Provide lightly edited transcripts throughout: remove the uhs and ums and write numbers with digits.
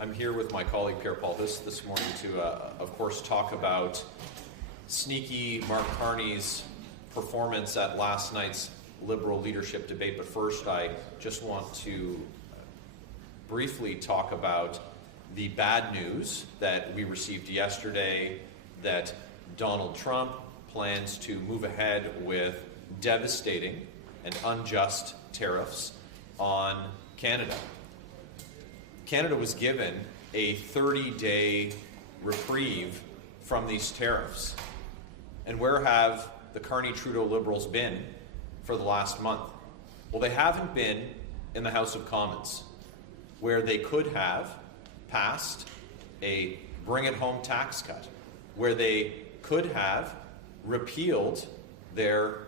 I'm here with my colleague Pierre Paul this morning to, of course, talk about sneaky Mark Carney's performance at last night's Liberal leadership debate. But first, I just want to briefly talk about the bad news that we received yesterday, that Donald Trump plans to move ahead with devastating and unjust tariffs on Canada. Canada was given a 30-day reprieve from these tariffs. And where have the Carney-Trudeau Liberals been for the last month? Well, they haven't been in the House of Commons, where they could have passed a bring-it-home tax cut, where they could have repealed their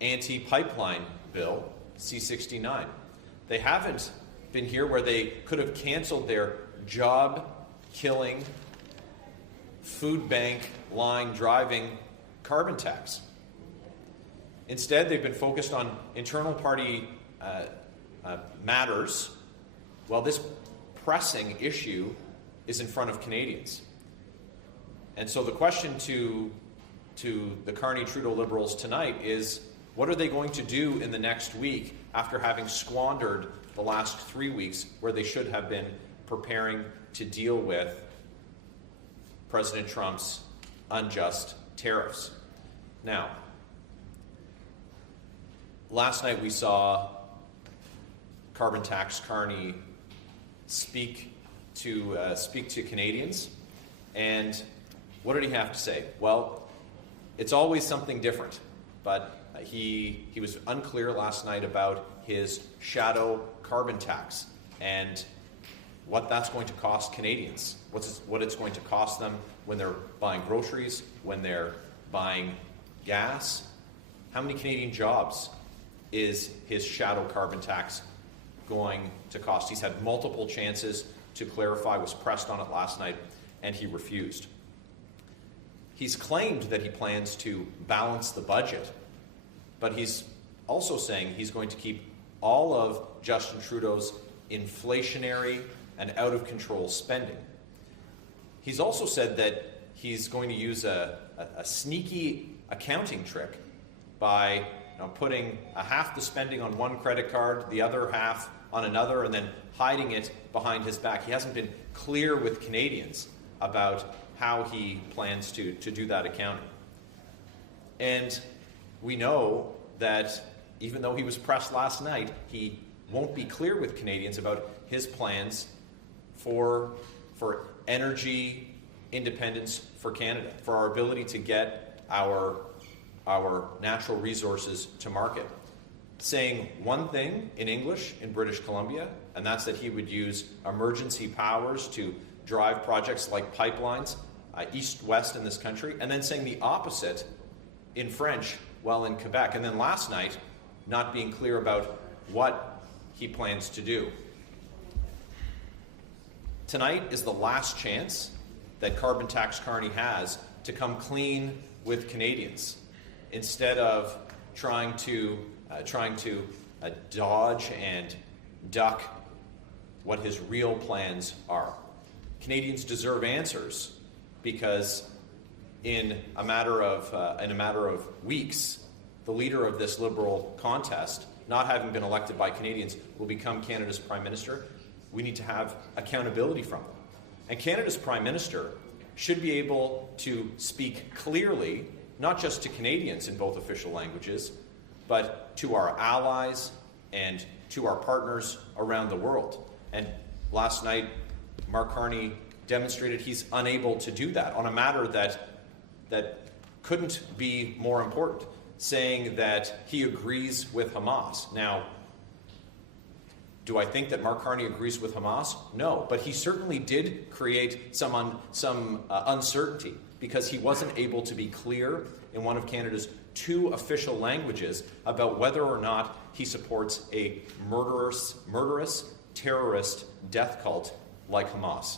anti-pipeline bill, C-69. They haven't been here where they could have canceled their job-killing, food bank line driving carbon tax. Instead, they've been focused on internal party matters, while this pressing issue is in front of Canadians. And so the question to the Carney-Trudeau Liberals tonight is, what are they going to do in the next week after having squandered the last 3 weeks where they should have been preparing to deal with President Trump's unjust tariffs? Now, last night we saw carbon tax Carney speak to Canadians, and what did he have to say? Well, it's always something different, but he was unclear last night about his shadow carbon tax and what that's going to cost Canadians, what it's going to cost them when they're buying groceries, when they're buying gas. How many Canadian jobs is his shadow carbon tax going to cost? He's had multiple chances to clarify, was pressed on it last night, and he refused. He's claimed that he plans to balance the budget, but he's also saying he's going to keep all of Justin Trudeau's inflationary and out-of-control spending. He's also said that he's going to use a sneaky accounting trick by putting half the spending on one credit card, the other half on another, and then hiding it behind his back. He hasn't been clear with Canadians about how he plans to do that accounting. And we know that even though he was pressed last night, he won't be clear with Canadians about his plans for energy independence for Canada, for our ability to get our natural resources to market. Saying one thing in English in British Columbia, and that's that he would use emergency powers to drive projects like pipelines east-west in this country, and then saying the opposite in French while in Quebec. And then last night, not being clear about what he plans to do. Tonight is the last chance that carbon tax Carney has to come clean with Canadians, instead of trying to dodge and duck what his real plans are. Canadians deserve answers, because in a matter of weeks, the leader of this Liberal contest, not having been elected by Canadians, will become Canada's Prime Minister. We need to have accountability from them. And Canada's Prime Minister should be able to speak clearly, not just to Canadians in both official languages, but to our allies and to our partners around the world. And last night, Mark Carney demonstrated he's unable to do that on a matter that couldn't be more important, saying that he agrees with Hamas. Now, do I think that Mark Carney agrees with Hamas? No, but he certainly did create some uncertainty, because he wasn't able to be clear in one of Canada's 2 official languages about whether or not he supports a murderous terrorist death cult like Hamas.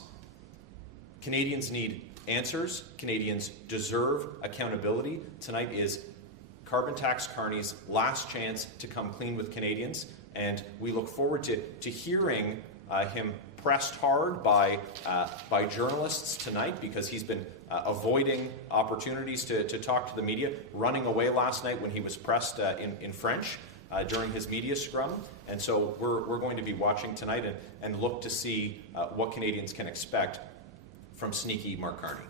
Canadians need answers. Canadians deserve accountability. Tonight is carbon tax Carney's last chance to come clean with Canadians, and we look forward to hearing him pressed hard by journalists tonight because he's been avoiding opportunities to talk to the media, running away last night when he was pressed in French during his media scrum. And so we're going to be watching tonight and look to see what Canadians can expect from sneaky Mark Carney.